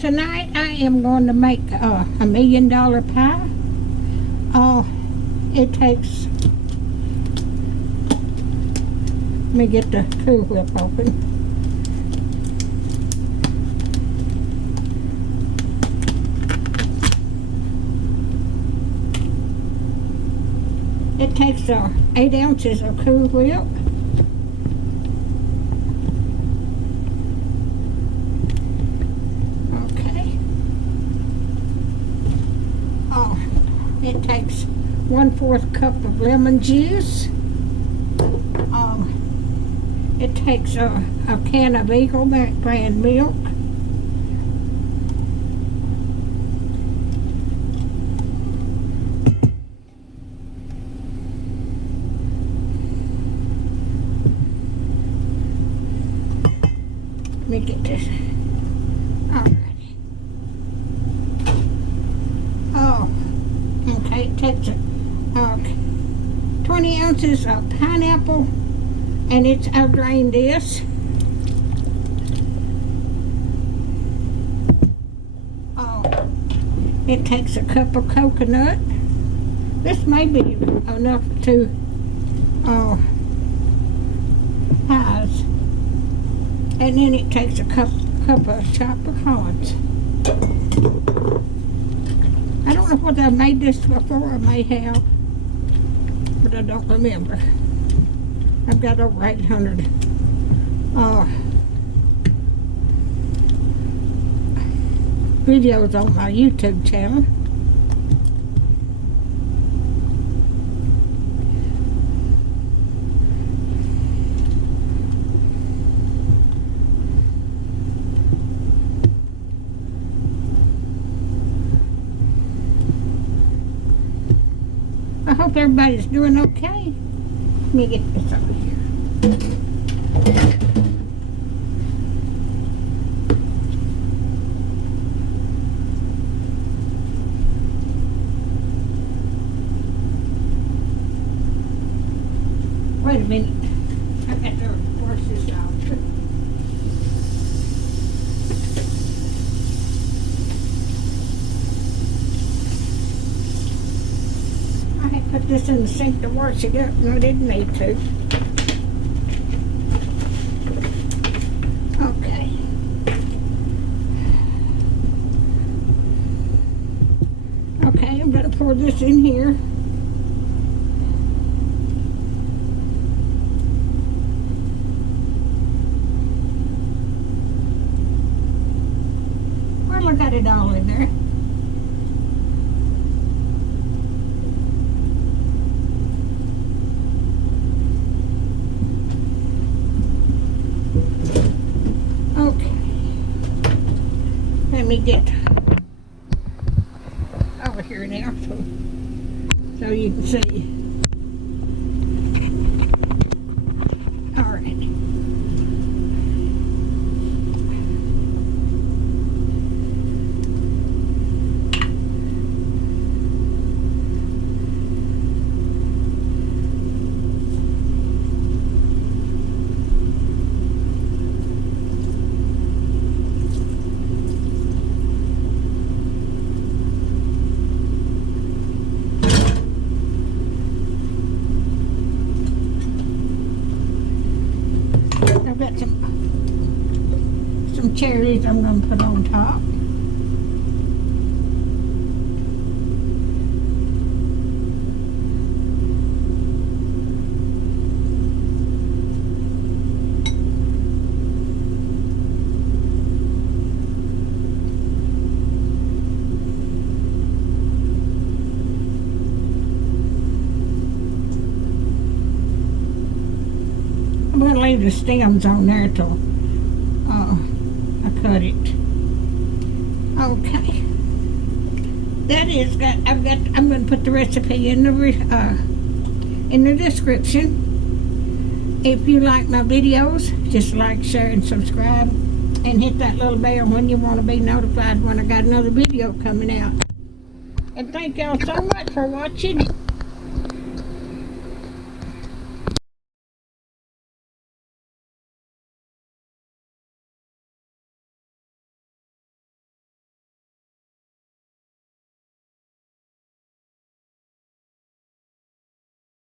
Tonight I am going to make a $1 million pie. It takes, let me get the Cool Whip open. It takes 8 ounces of Cool Whip. It takes 1/4 cup of lemon juice. It takes a can of Eagle brand milk. Let me get this. Okay, it takes 20 ounces of pineapple, and I'll drain this. It takes a cup of coconut. This may be enough to pies. And then it takes a cup of chopped pecans. I don't know whether I made this before. I may have, but I don't remember. I've got over 800 videos on my YouTube channel. I hope everybody's doing okay. Let me get this over here. Wait a minute. I got to wash this out. Put this in the sink to wash it up. No, I didn't need to. Okay. Okay, I'm going to pour this in here. Well, I got it all in there. Let me get over here now so you can see. All right. I've got some cherries I'm going to put on top. I'm going to leave the stems on there till I cut it. Okay. That is I'm going to put the recipe in the description. If you like my videos, just like, share, and subscribe, and hit that little bell when you want to be notified when I got another video coming out. And thank y'all so much for watching.